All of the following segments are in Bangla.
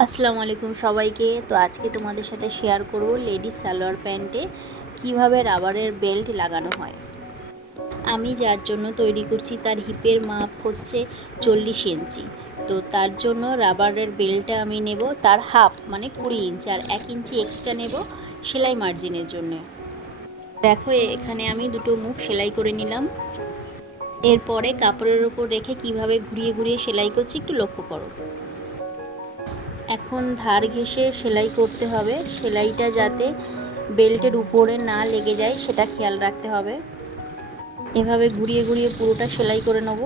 আসসালামু আলাইকুম সবাইকে। তো আজকে তোমাদের সাথে শেয়ার করব লেডিস সালোয়ার প্যান্টে কীভাবে রাবারের বেল্ট লাগানো হয়। আমি যার জন্য তৈরি করছি তার হিপের মাপ হচ্ছে চল্লিশ ইঞ্চি। তো তার জন্য রাবারের বেল্টটা আমি নেব তার হাফ মানে কুড়ি ইঞ্চি আর এক ইঞ্চি এক্সট্রা নেব সেলাই মার্জিনের জন্য। দেখো, এখানে আমি দুটো মুখ সেলাই করে নিলাম। এরপরে কাপড়ের ওপর রেখে কীভাবে ঘুরিয়ে ঘুরিয়ে সেলাই করছি একটু লক্ষ্য করো। এখন ধার ঘেঁষে সেলাই করতে হবে। সেলাইটা যাতে বেল্টের উপরে না লেগে যায়, সেটা খেয়াল রাখতে হবে। এভাবে ঘুরিয়ে ঘুরিয়ে পুরোটা সেলাই করে নেব।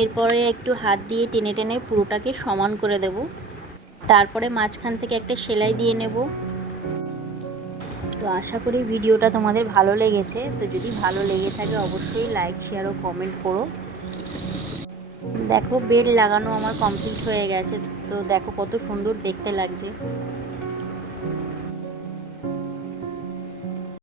এরপরে একটু হাত দিয়ে টেনে টেনে পুরোটাকে সমান করে দেব। তারপরে মাঝখান থেকে একটা সেলাই দিয়ে নেব। তো আশা করি ভিডিওটা তোমাদের ভালো লেগেছে। তো যদি ভালো লেগে থাকে অবশ্যই লাইক শেয়ার ও কমেন্ট করো। দেখো বেল লাগানো আমার কমপ্লিট হয়ে গেছে। তো দেখো কত সুন্দর দেখতে লাগছে।